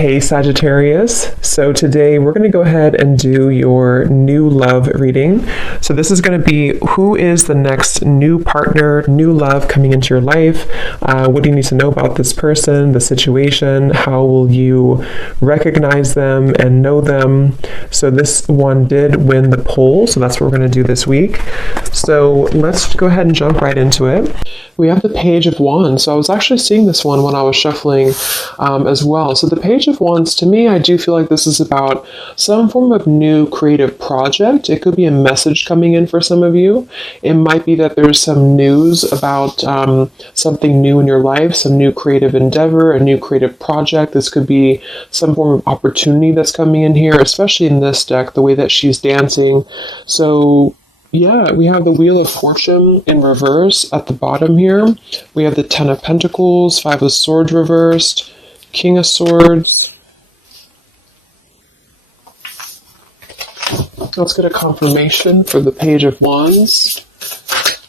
Hey Sagittarius, so today we're going to go ahead and do your new love reading. So this is going to be who is the next new partner, new love coming into your life. What do you need to know about this person, the situation? How will you recognize them and know them? So this one did win the poll, so that's what we're going to do this week. So let's go ahead and jump right into it. We have the Page of Wands. So I was actually seeing this one when I was shuffling as well. So the Page of Wands, to me, I do feel like this is about some form of new creative project. It could be a message coming in for some of you. It might be that there's some news about something new in your life, some new creative endeavor, a new creative project. This could be some form of opportunity that's coming in here, especially in this deck, the way that she's dancing. So yeah, we have the Wheel of Fortune in reverse at the bottom here. We have the Ten of Pentacles, Five of Swords reversed, King of Swords. Let's get a confirmation for the Page of Wands.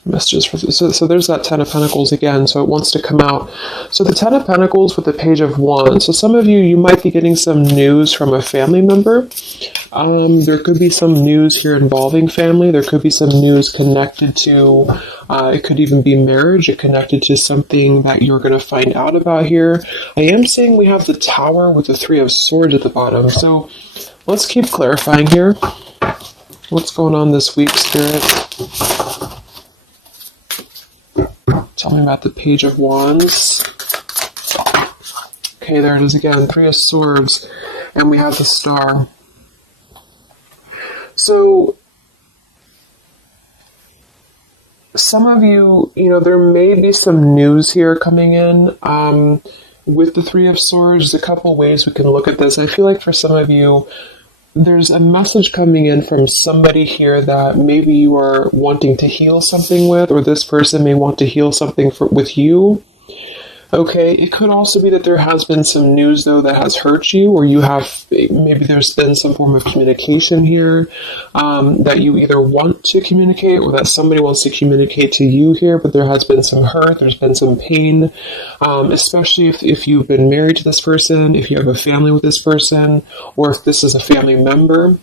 Messages for so there's that Ten of Pentacles again, so it wants to come out. So the Ten of Pentacles with the Page of Wands. So some of you might be getting some news from a family member. There could be some news here involving family. There could be some news connected to, it could even be marriage, it connected to something that you're going to find out about here. I am saying we have the Tower with the Three of Swords at the bottom. So let's keep clarifying here. What's going on this week, Spirit? Tell me about the Page of Wands. Okay, there it is again. Three of Swords. And we have the Star. So, some of you, there may be some news here coming in. With the Three of Swords, there's a couple ways we can look at this. I feel like for some of you, there's a message coming in from somebody here that maybe you are wanting to heal something with, or this person may want to heal something with you. Okay, it could also be that there has been some news, though, that has hurt you, or maybe there's been some form of communication here that you either want to communicate or that somebody wants to communicate to you here, but there has been some hurt, there's been some pain, especially if you've been married to this person, if you have a family with this person, or if this is a family member.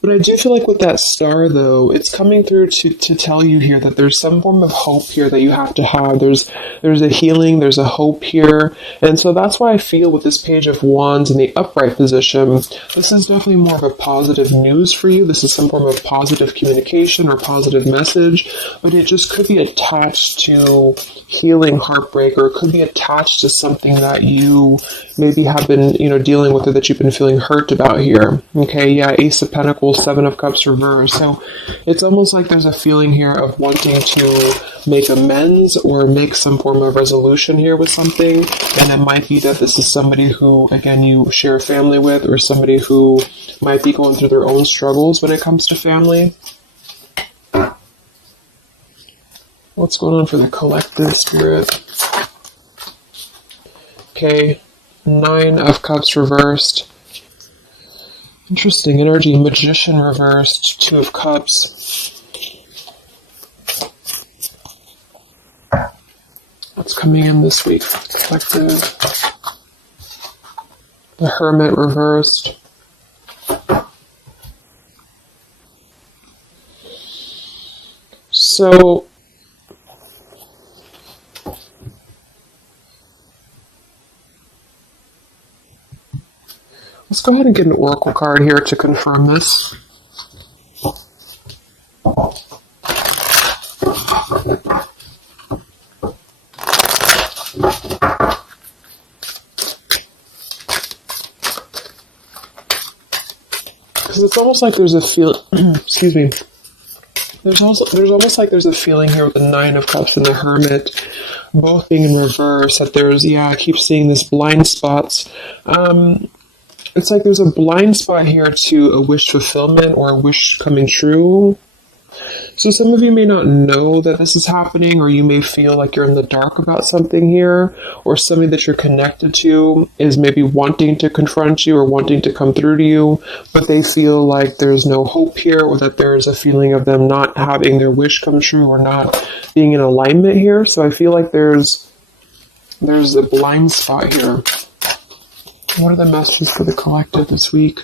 But I do feel like with that Star, though, it's coming through to tell you here that there's some form of hope here that you have to have. There's a healing, there's a hope here. And so that's why I feel with this Page of Wands in the upright position, this is definitely more of a positive news for you. This is some form of positive communication or positive message, but it just could be attached to healing heartbreak, or it could be attached to something that you maybe have been, dealing with, or that you've been feeling hurt about here. Okay, yeah, Ace of Pentacles, Seven of Cups reversed. So it's almost like there's a feeling here of wanting to make amends or make some form of resolution here with something. And it might be that this is somebody who, again, you share a family with, or somebody who might be going through their own struggles when it comes to family. What's going on for the collective, Spirit? Okay, Nine of Cups reversed. Interesting energy. Magician reversed. Two of Cups. What's coming in this week? Collective. The Hermit reversed. So, let's go ahead and get an oracle card here to confirm this. Because it's almost like there's a excuse me. There's almost like there's a feeling here with the Nine of Cups and the Hermit both being in reverse, that there's, I keep seeing this blind spots. It's like there's a blind spot here to a wish fulfillment or a wish coming true. So some of you may not know that this is happening, or you may feel like you're in the dark about something here, or somebody that you're connected to is maybe wanting to confront you or wanting to come through to you, but they feel like there's no hope here, or that there's a feeling of them not having their wish come true or not being in alignment here. So I feel like there's a blind spot here. What are the messages for the collective this week?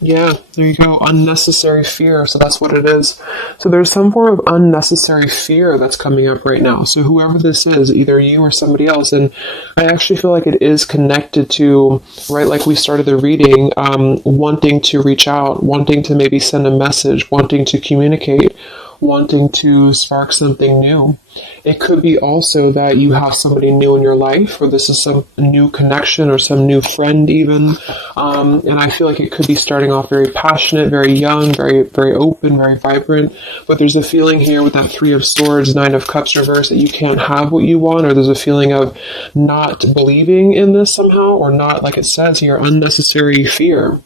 Yeah, there you go. Unnecessary fear. So that's what it is. So there's some form of unnecessary fear that's coming up right now. So whoever this is, either you or somebody else, and I actually feel like it is connected to, right, like we started the reading, wanting to reach out, wanting to maybe send a message, wanting to communicate, wanting to spark something new. It could be also that you have somebody new in your life, or this is some new connection or some new friend even. And I feel like it could be starting off very passionate, very young, very, very open, very vibrant. But there's a feeling here with that Three of Swords, Nine of Cups reverse, that you can't have what you want, or there's a feeling of not believing in this somehow, or not, like it says here, unnecessary fear.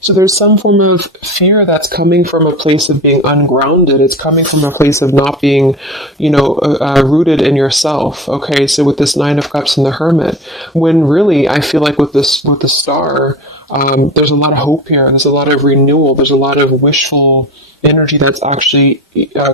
So there's some form of fear that's coming from a place of being ungrounded. It's coming from a place of not being, rooted in yourself. Okay, so with this Nine of Cups and the Hermit, when really I feel like with the Star, there's a lot of hope here. There's a lot of renewal. There's a lot of wishful energy that's actually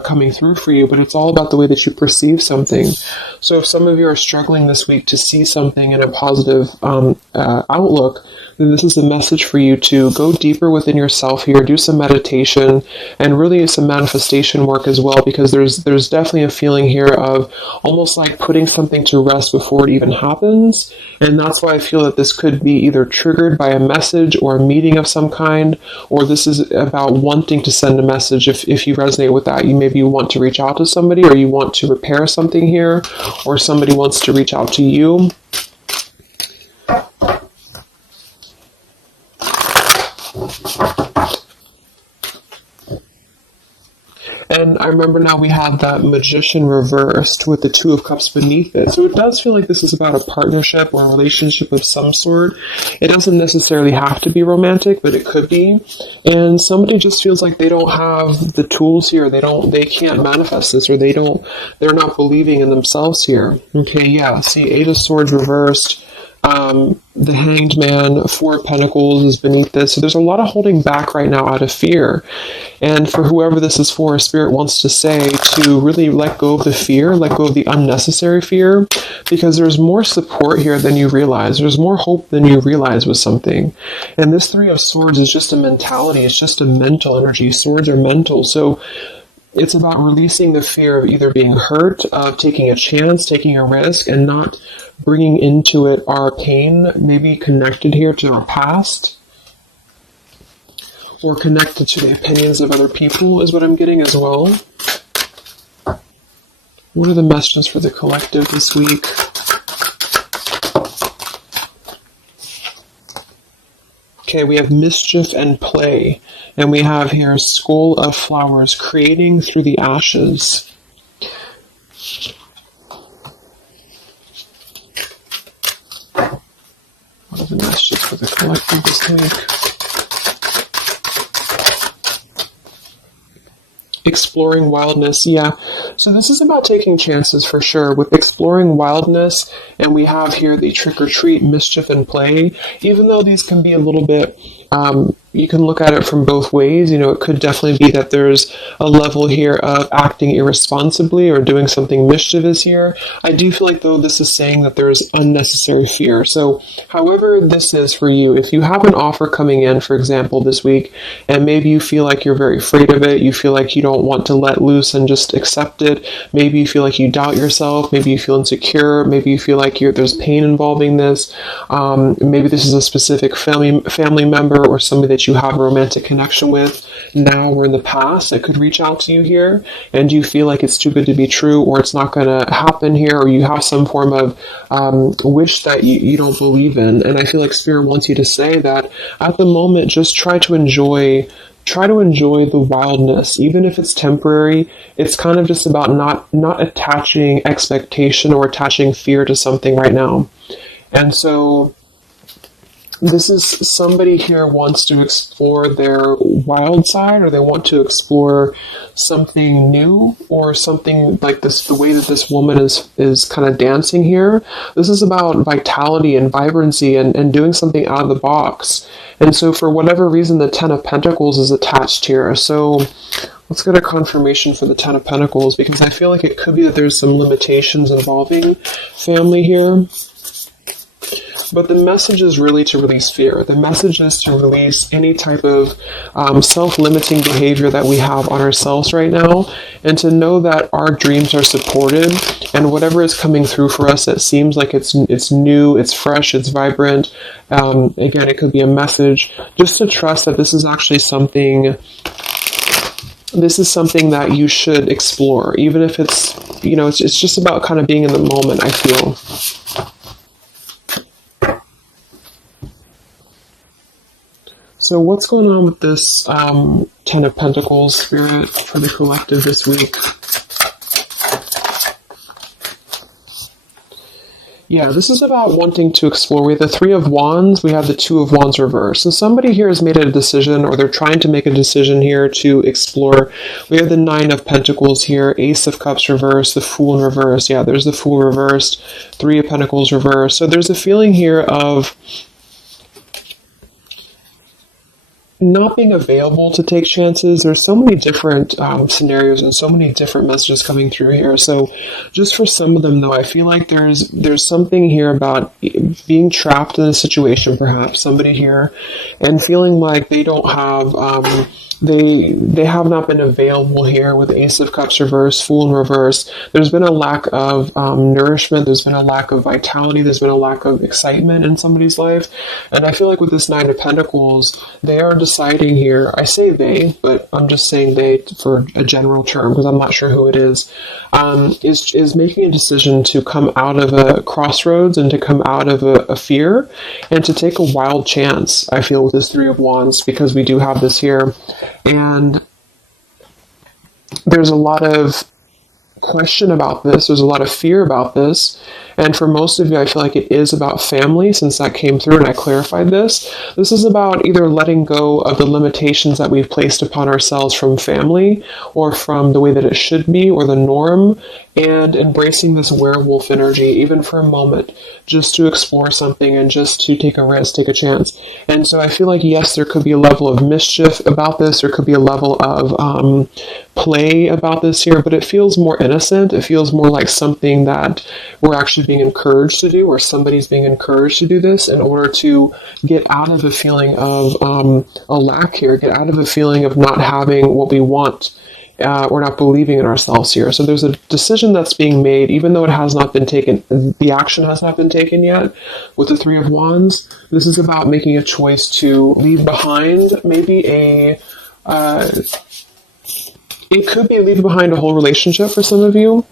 coming through for you, but it's all about the way that you perceive something. So if some of you are struggling this week to see something in a positive outlook, then this is a message for you to go deeper within yourself here, do some meditation, and really some manifestation work as well, because there's definitely a feeling here of almost like putting something to rest before it even happens. And that's why I feel that this could be either triggered by a message or a meeting of some kind, or this is about wanting to send a message. If you resonate with that, you maybe want to reach out to somebody, or you want to repair something here, or somebody wants to reach out to you. And I remember now we have that Magician reversed with the Two of Cups beneath it. So it does feel like this is about a partnership or a relationship of some sort. It doesn't necessarily have to be romantic, but it could be. And somebody just feels like they don't have the tools here. They can't manifest this, or they're not believing in themselves here. Okay, yeah. See, Eight of Swords reversed. The Hanged Man, Four of Pentacles is beneath this. So there's a lot of holding back right now out of fear. And for whoever this is for, Spirit wants to say to really let go of the fear, let go of the unnecessary fear, because there's more support here than you realize. There's more hope than you realize with something. And this Three of Swords is just a mentality. It's just a mental energy. Swords are mental. So it's about releasing the fear of either being hurt, of taking a chance, taking a risk, and not bringing into it our pain, maybe connected here to our past, or connected to the opinions of other people is what I'm getting as well. What are the messages for the collective this week? Okay, we have mischief and play. And we have here Skull of Flowers, creating through the ashes. What are the messages for the collective this week? Exploring wildness, yeah. So this is about taking chances for sure with exploring wildness, and we have here the trick or treat, mischief and play. Even though these can be a little bit, you can look at it from both ways. It could definitely be that there's a level here of acting irresponsibly or doing something mischievous here. I do feel like, though, this is saying that there's unnecessary fear. So however this is for you, if you have an offer coming in, for example, this week, and maybe you feel like you're very afraid of it, you feel like you don't want to let loose and just accept it, maybe you feel like you doubt yourself, maybe you feel insecure, maybe you feel like there's pain involving this, maybe this is a specific family member or somebody that you have a romantic connection with now or in the past that could reach out to you here, and you feel like it's too good to be true, or it's not going to happen here, or you have some form of wish that you don't believe in. And I feel like Spirit wants you to say that at the moment, just try to enjoy the wildness, even if it's temporary. It's kind of just about not attaching expectation or attaching fear to something right now. And so This is somebody here wants to explore their wild side, or they want to explore something new, or something like this. The way that this woman is kind of dancing here. This is about vitality and vibrancy, and doing something out of the box. And so for whatever reason, the Ten of Pentacles is attached here. So let's get a confirmation for the Ten of Pentacles, because I feel like it could be that there's some limitations involving family here. But the message is really to release fear. The message is to release any type of self-limiting behavior that we have on ourselves right now, and to know that our dreams are supported, and whatever is coming through for us that seems like it's new, it's fresh, it's vibrant. Again, it could be a message. Just to trust that this is actually something. This is something that you should explore, even if it's, it's just about kind of being in the moment, I feel. So what's going on with this Ten of Pentacles, Spirit, for the collective this week? Yeah, this is about wanting to explore. We have the Three of Wands, we have the Two of Wands reverse. So somebody here has made a decision, or they're trying to make a decision here to explore. We have the Nine of Pentacles here, Ace of Cups reverse, the Fool in reverse. Yeah, there's the Fool reversed, Three of Pentacles reverse. So there's a feeling here of not being available to take chances. There's so many different scenarios and so many different messages coming through here. So just for some of them, though, I feel like there's something here about being trapped in a situation, perhaps somebody here, and feeling like they don't have they have not been available here with Ace of Cups reverse, Fool in reverse. There's been a lack of nourishment. There's been a lack of vitality. There's been a lack of excitement in somebody's life. And I feel like with this Nine of Pentacles, they are deciding here, I say they, but I'm just saying they for a general term because I'm not sure who it is making a decision to come out of a crossroads and to come out of a fear and to take a wild chance, I feel, with this Three of Wands, because we do have this here. And there's a lot of question about this. There's a lot of fear about this. And for most of you, I feel like it is about family, since that came through and I clarified this. This is about either letting go of the limitations that we've placed upon ourselves from family, or from the way that it should be, or the norm, and embracing this werewolf energy, even for a moment, just to explore something and just to take a risk, take a chance. And so I feel like, yes, there could be a level of mischief about this. There could be a level of play about this here, but it feels more innocent. It feels more like something that we're actually being encouraged to do, or somebody's being encouraged to do this in order to get out of a feeling of a lack here, get out of a feeling of not having what we want. We're not believing in ourselves here. So there's a decision that's being made, even though it has not been taken, the action has not been taken yet. With the Three of Wands, this is about making a choice to leave behind maybe it could be leaving behind a whole relationship for some of you,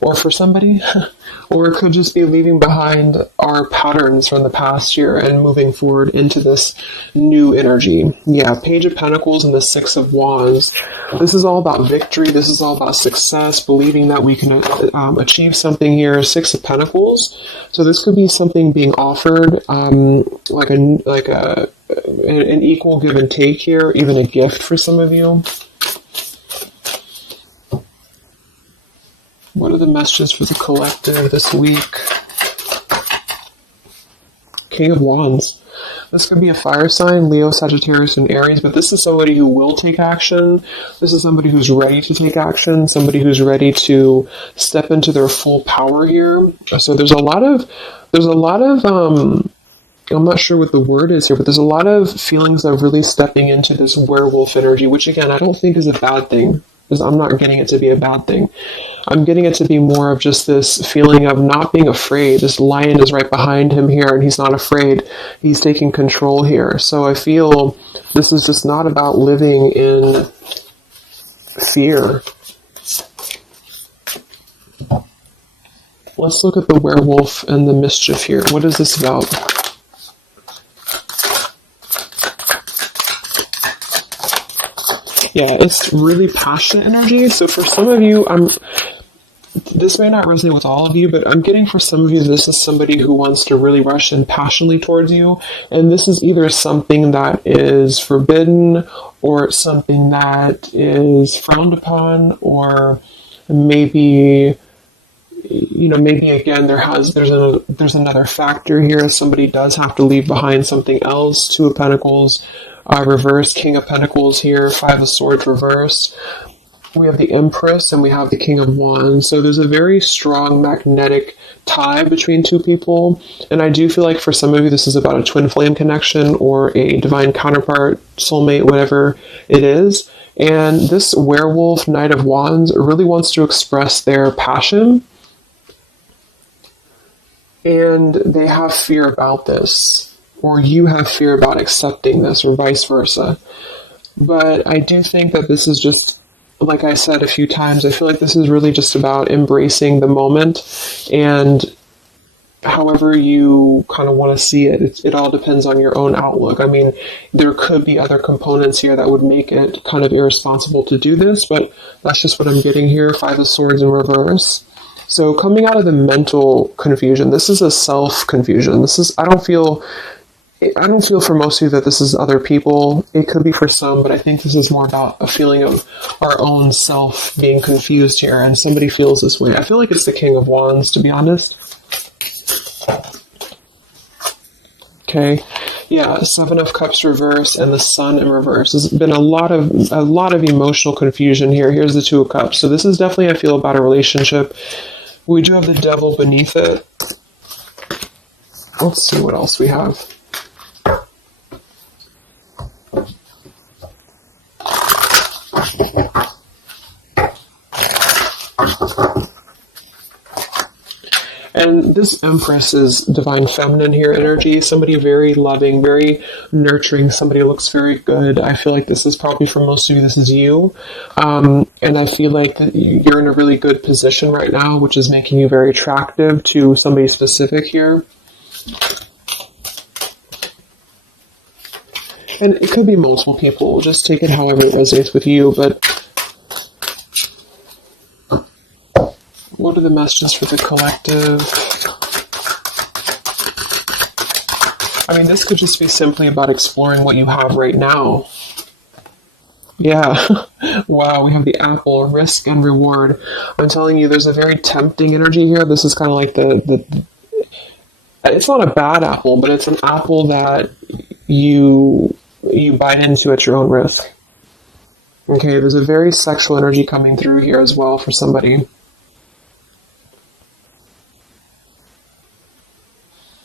or for somebody, or it could just be leaving behind our patterns from the past year and moving forward into this new energy. Yeah, Page of Pentacles and the Six of Wands. This is all about victory. This is all about success, believing that we can achieve something here. Six of Pentacles. So this could be something being offered, like an equal give and take here, even a gift for some of you. What are the messages for the collective this week? King of Wands. This could be a fire sign, Leo, Sagittarius, and Aries, but this is somebody who will take action. This is somebody who's ready to take action, somebody who's ready to step into their full power here. So there's a lot of I'm not sure what the word is here, but there's a lot of feelings of really stepping into this werewolf energy, which again, I don't think is a bad thing. Because I'm not getting it to be a bad thing. I'm getting it to be more of just this feeling of not being afraid. This lion is right behind him here, and he's not afraid. He's taking control here. So I feel this is just not about living in fear. Let's look at the werewolf and the mischief here. What is this about? Yeah, it's really passionate energy. So for some of you, this may not resonate with all of you, but I'm getting for some of you, this is somebody who wants to really rush in passionately towards you. And this is either something that is forbidden or something that is frowned upon, or maybe, maybe again, there's another factor here. Somebody does have to leave behind something else. Two of Pentacles, reversed, King of Pentacles here, Five of Swords reversed. We have the Empress and we have the King of Wands. So there's a very strong magnetic tie between two people. And I do feel like for some of you, this is about a twin flame connection or a divine counterpart, soulmate, whatever it is. And this werewolf, Knight of Wands, really wants to express their passion. And they have fear about this, or you have fear about accepting this, or vice versa. But I do think that this is just, like I said a few times, I feel like this is really just about embracing the moment, and however you kind of want to see it, it all depends on your own outlook. I mean, there could be other components here that would make it kind of irresponsible to do this, but that's just what I'm getting here. Five of Swords in reverse. So coming out of the mental confusion, this is a self-confusion. I don't feel for most of you that this is other people. It could be for some, but I think this is more about a feeling of our own self being confused here, and somebody feels this way. I feel like it's the King of Wands, to be honest. Okay. Yeah, Seven of Cups reverse and the Sun in reverse. There's been a lot of emotional confusion here. Here's the Two of Cups. So this is definitely, I feel, about a relationship. We do have the Devil beneath it. Let's see what else we have. And this Empress is divine feminine here energy. Somebody very loving, very nurturing. Somebody who looks very good. I feel like this is probably for most of you, this is you. And I feel like you're in a really good position right now, which is making you very attractive to somebody specific here. And it could be multiple people. Just take it however it resonates with you. But what are the messages for the collective? I mean, this could just be simply about exploring what you have right now. Yeah. Wow, we have the apple, risk and reward. I'm telling you, there's a very tempting energy here. This is kind of like it's not a bad apple, but it's an apple that you bite into at your own risk. Okay, there's a very sexual energy coming through here as well for somebody.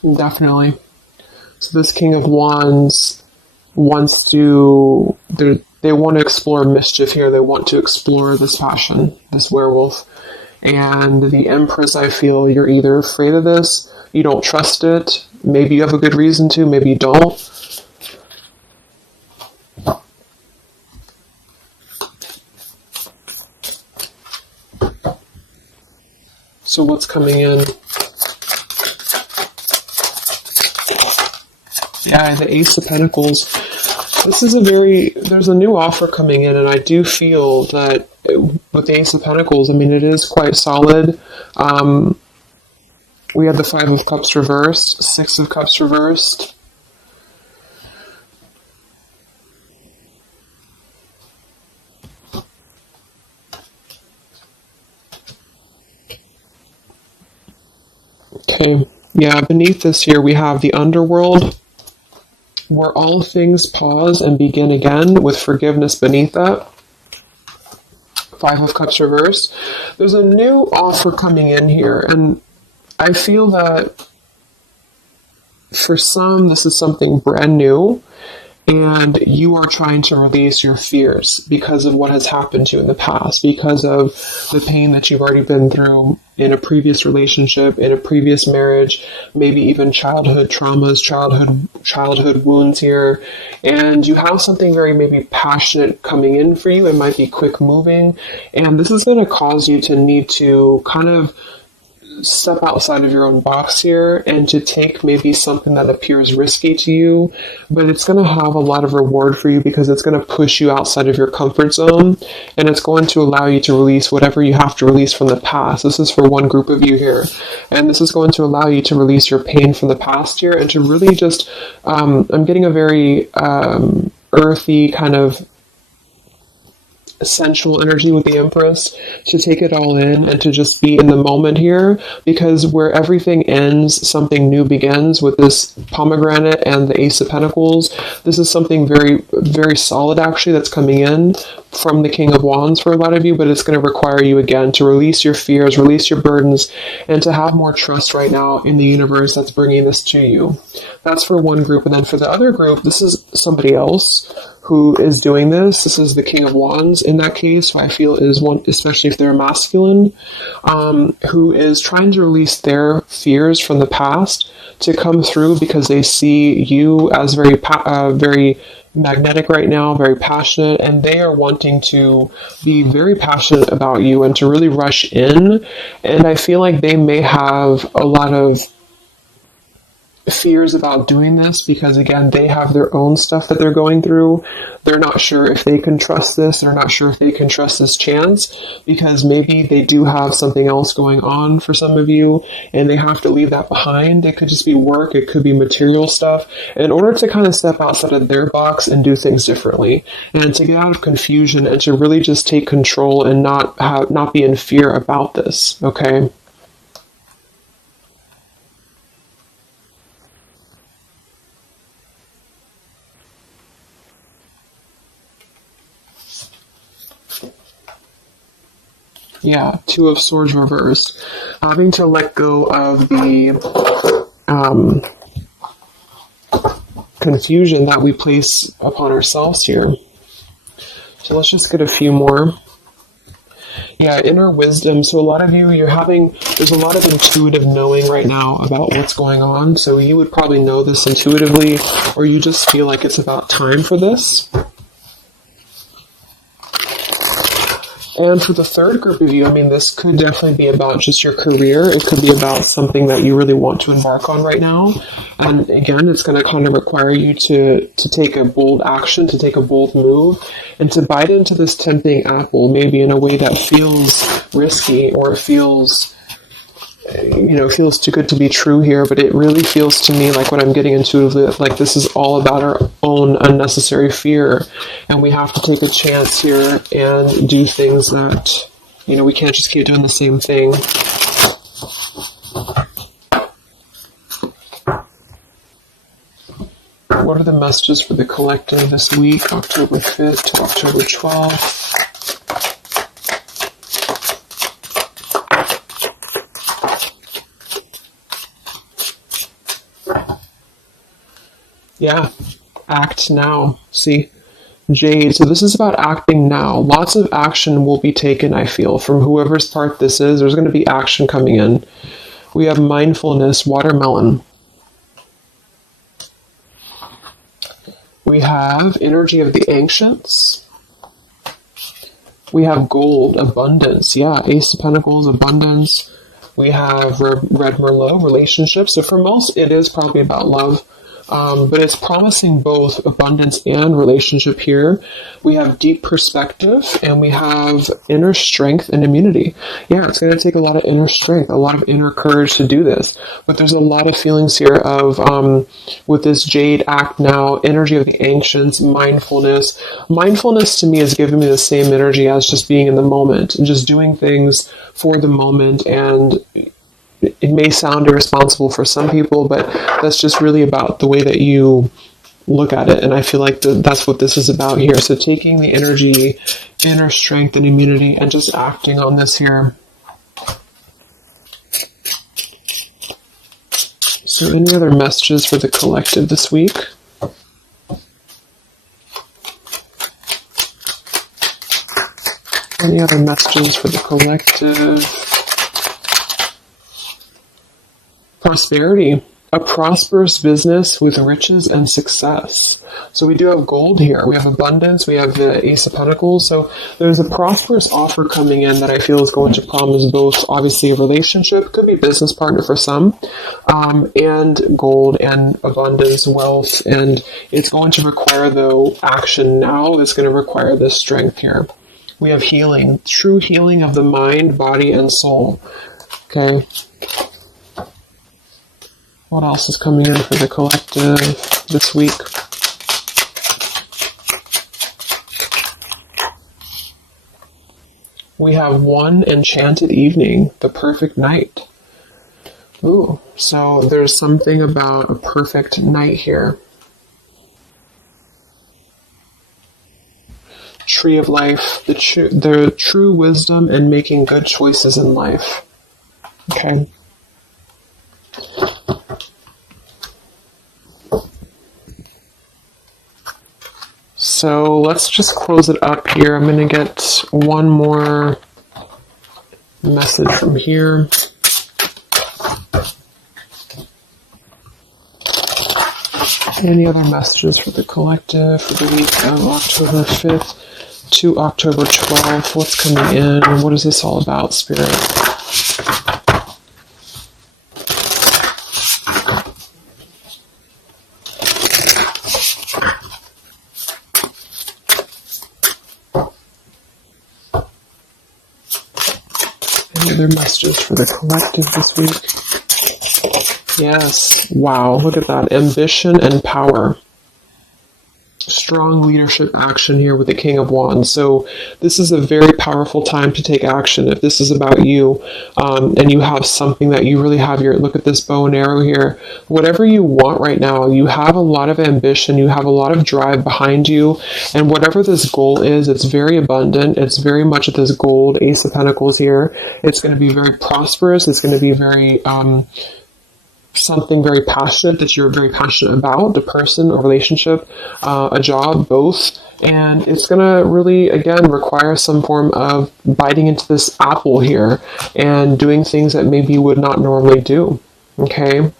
Definitely. So this King of Wands wants to, they want to explore mischief here. They want to explore this passion, this werewolf. And the Empress, I feel you're either afraid of this, you don't trust it, maybe you have a good reason to, maybe you don't. So what's coming in? Yeah, the Ace of Pentacles. This is there's a new offer coming in, and I do feel that with the Ace of Pentacles, I mean, it is quite solid. We have the Five of Cups reversed, Six of Cups reversed. Okay, yeah, beneath this here we have the Underworld, where all things pause and begin again, with forgiveness beneath that. Five of Cups reversed. There's a new offer coming in here, and I feel that for some, this is something brand new, and you are trying to release your fears because of what has happened to you in the past, because of the pain that you've already been through in a previous relationship, in a previous marriage, maybe even childhood traumas, childhood wounds here. And you have something very maybe passionate coming in for you. It might be quick moving. And this is going to cause you to need to kind of step outside of your own box here and to take maybe something that appears risky to you, but it's going to have a lot of reward for you because it's going to push you outside of your comfort zone, and it's going to allow you to release whatever you have to release from the past. This is for one group of you here, and this is going to allow you to release your pain from the past here and to really just, I'm getting a very earthy kind of sensual energy with the Empress, to take it all in and to just be in the moment here, because where everything ends, something new begins with this pomegranate and the Ace of Pentacles. This is something very, very solid actually that's coming in from the King of Wands for a lot of you, but it's going to require you again to release your fears, release your burdens, and to have more trust right now in the universe that's bringing this to you. That's for one group. And then for the other group, this is somebody else who is doing this. This is the King of Wands in that case, who I feel is one, especially if they're masculine, who is trying to release their fears from the past to come through because they see you as very magnetic right now, very passionate, and they are wanting to be very passionate about you and to really rush in. And I feel like they may have a lot of fears about doing this because, again, they have their own stuff that they're going through. They're not sure if they can trust this. They're not sure if they can trust this chance because maybe they do have something else going on for some of you and they have to leave that behind. It could just be work. It could be material stuff in order to kind of step outside of their box and do things differently and to get out of confusion and to really just take control and not be in fear about this. Okay. Yeah, Two of Swords reversed. Having to let go of the confusion that we place upon ourselves here. So let's just get a few more. Yeah, inner wisdom. So a lot of you, there's a lot of intuitive knowing right now about what's going on. So you would probably know this intuitively, or you just feel like it's about time for this. And for the third group of you, I mean, this could definitely be about just your career. It could be about something that you really want to embark on right now. And again, it's going to kind of require you to take a bold action, to take a bold move, and to bite into this tempting apple, maybe in a way that feels risky or feels too good to be true here, but it really feels to me like what I'm getting intuitively, like this is all about our own unnecessary fear, and we have to take a chance here and do things that, we can't just keep doing the same thing. What are the messages for the collective this week, October 5th to October 12th? Yeah, act now. See, Jade. So this is about acting now. Lots of action will be taken, I feel, from whoever's part this is. There's going to be action coming in. We have mindfulness, watermelon. We have energy of the ancients. We have gold, abundance. Yeah, Ace of Pentacles, abundance. We have Red Merlot, relationships. So for most, it is probably about love. But it's promising both abundance and relationship here. We have deep perspective and we have inner strength and immunity. Yeah, it's going to take a lot of inner strength, a lot of inner courage to do this. But there's a lot of feelings here of, with this Jade, act now, energy of the ancients, mindfulness. Mindfulness to me is giving me the same energy as just being in the moment and just doing things for the moment. And it may sound irresponsible for some people, but that's just really about the way that you look at it. And I feel like that's what this is about here. So taking the energy, inner strength and immunity, and just acting on this here. So any other messages for the collective this week? Any other messages for the collective? Prosperity. a prosperous business with riches and success. So we do have gold here. We have abundance. We have the Ace of Pentacles. So there's a prosperous offer coming in that I feel is going to promise both, obviously, a relationship, could be a business partner for some, and gold and abundance, wealth. And it's going to require, though, action now. It's going to require this strength here. We have healing, true healing of the mind, body, and soul. Okay. What else is coming in for the collective this week? We have one enchanted evening, the perfect night. Ooh, so there's something about a perfect night here. Tree of life, the true wisdom and making good choices in life. Okay. So let's just close it up here. I'm going to get one more message from here. Any other messages for the collective for the week of October 5th to October 12th? What's coming in? What is this all about, Spirit? Other messages for the collective this week. Yes. Wow. Look at that. Ambition and power. Strong leadership action here with the King of Wands. So this is a very powerful time to take action. If this is about you, and you have something that you really have your, look at this bow and arrow here, whatever you want right now, you have a lot of ambition, you have a lot of drive behind you, and whatever this goal is, it's very abundant. It's very much this gold Ace of Pentacles here. It's going to be very prosperous. It's going to be very, something very passionate that you're very passionate about, a person, a relationship, a job, both. And it's going to really, again, require some form of biting into this apple here and doing things that maybe you would not normally do. Okay?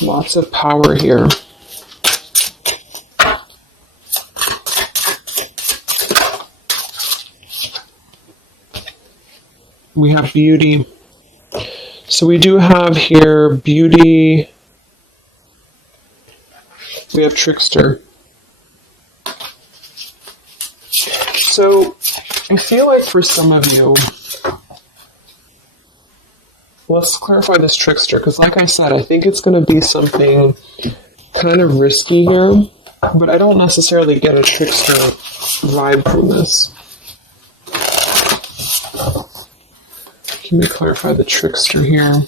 Lots of power here. We have beauty. So we do have here beauty. We have trickster. So I feel like for some of you, let's clarify this trickster, because like I said, I think it's going to be something kind of risky here, but I don't necessarily get a trickster vibe from this. Can we clarify the trickster here?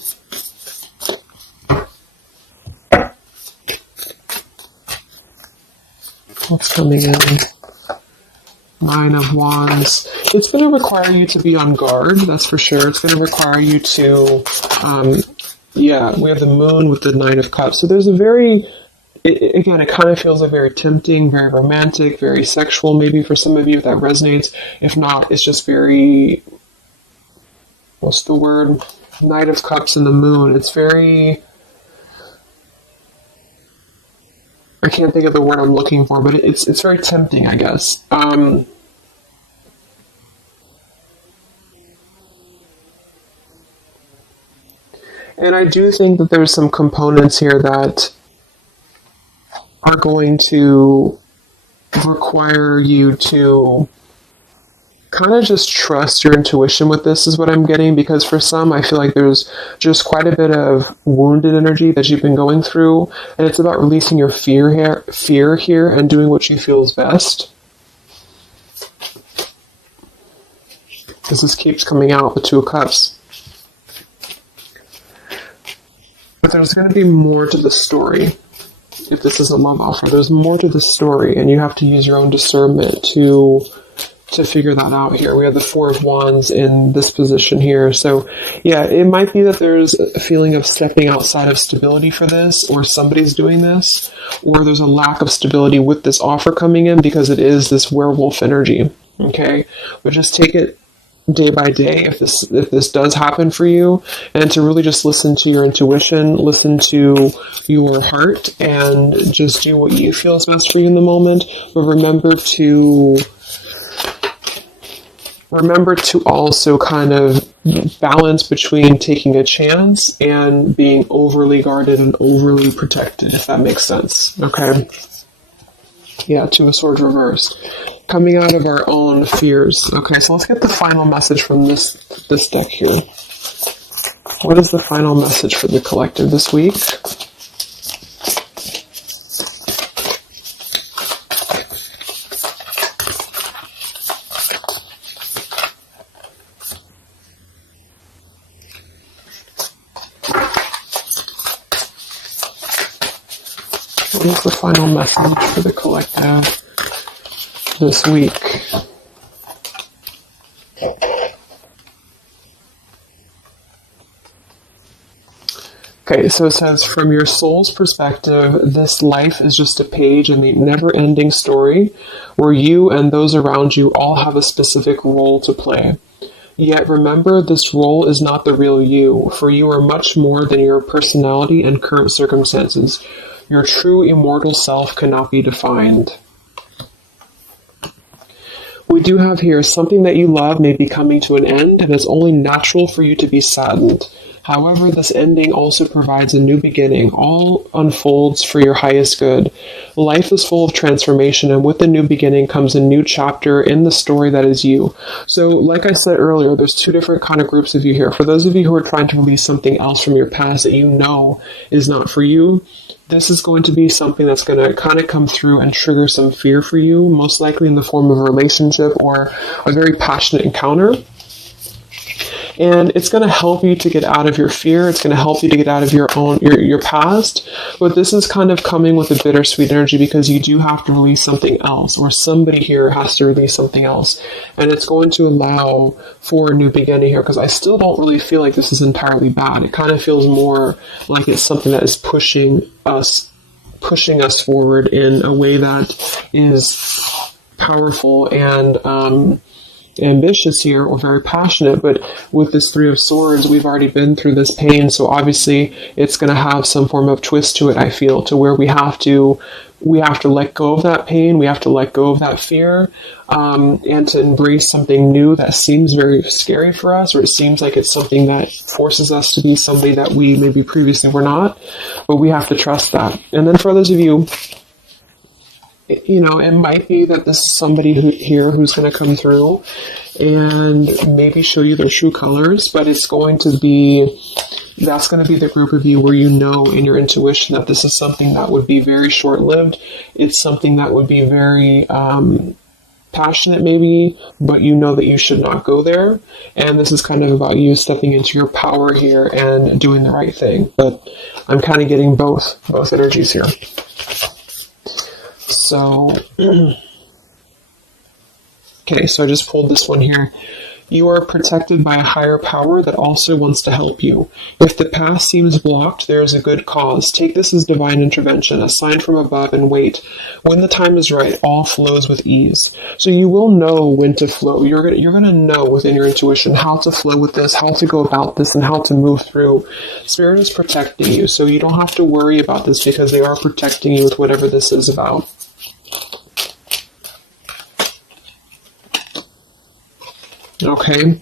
What's coming in? Nine of Wands. It's going to require you to be on guard, that's for sure. It's going to require you to, we have the Moon with the Nine of Cups. So there's a very, again, it kind of feels like very tempting, very romantic, very sexual, maybe for some of you if that resonates. If not, it's just very, what's the word? Knight of Cups and the Moon. It's very, I can't think of the word I'm looking for, but it's very tempting, I guess. And I do think that there's some components here that are going to require you to kind of just trust your intuition with this, is what I'm getting, because for some, I feel like there's just quite a bit of wounded energy that you've been going through, and it's about releasing your fear here and doing what you feel is best. Because this keeps coming out, the Two of Cups. But there's going to be more to the story. If this is a love offer, there's more to the story, and you have to use your own discernment to figure that out here. We have the Four of Wands in this position here. So yeah, it might be that there's a feeling of stepping outside of stability for this, or somebody's doing this, or there's a lack of stability with this offer coming in because it is this werewolf energy. Okay? But just take it day by day if this does happen for you, and to really just listen to your intuition, listen to your heart, and just do what you feel is best for you in the moment. But remember to also kind of balance between taking a chance and being overly guarded and overly protected, if that makes sense. Okay. Yeah, Two of Swords reversed. Coming out of our own fears. Okay, so let's get the final message from this deck here. What is the final message for the collective this week? What is the final message for the collective this week? Okay, so it says, from your soul's perspective, this life is just a page in the never-ending story where you and those around you all have a specific role to play. Yet remember, this role is not the real you, for you are much more than your personality and current circumstances. Your true immortal self cannot be defined. We do have here, something that you love may be coming to an end, and it's only natural for you to be saddened. However, this ending also provides a new beginning. All unfolds for your highest good. Life is full of transformation, and with the new beginning comes a new chapter in the story that is you. So, like I said earlier, there's two different kind of groups of you here. For those of you who are trying to release something else from your past that you know is not for you, this is going to be something that's going to kind of come through and trigger some fear for you, most likely in the form of a relationship or a very passionate encounter. And it's going to help you to get out of your fear. It's going to help you to get out of your past. But this is kind of coming with a bittersweet energy because you do have to release something else, or somebody here has to release something else. And it's going to allow for a new beginning here, because I still don't really feel like this is entirely bad. It kind of feels more like it's something that is pushing us forward in a way that is powerful and ambitious here, or very passionate. But with this Three of Swords, we've already been through this pain, so obviously it's going to have some form of twist to it, I feel, to where we have to let go of that pain, we have to let go of that fear, and to embrace something new that seems very scary for us, or it seems like it's something that forces us to be somebody that we maybe previously were not, but we have to trust that. And then for those of you, you know, it might be that this is somebody who's going to come through and maybe show you their true colors, but that's going to be the group of you where you know in your intuition that this is something that would be very short-lived. It's something that would be very passionate maybe, but you know that you should not go there. And this is kind of about you stepping into your power here and doing the right thing. But I'm kind of getting both energies here. So, okay, so I just pulled this one here. You are protected by a higher power that also wants to help you. If the path seems blocked, there is a good cause. Take this as divine intervention, a sign from above, and wait. When the time is right, all flows with ease. So you will know when to flow. You're gonna know within your intuition how to flow with this, how to go about this, and how to move through. Spirit is protecting you, so you don't have to worry about this because they are protecting you with whatever this is about. Okay,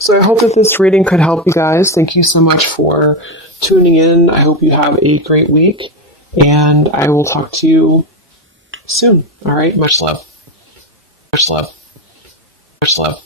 so I hope that this reading could help you guys. Thank you so much for tuning in. I hope you have a great week, and I will talk to you soon. All right, much love. Much love. Much love.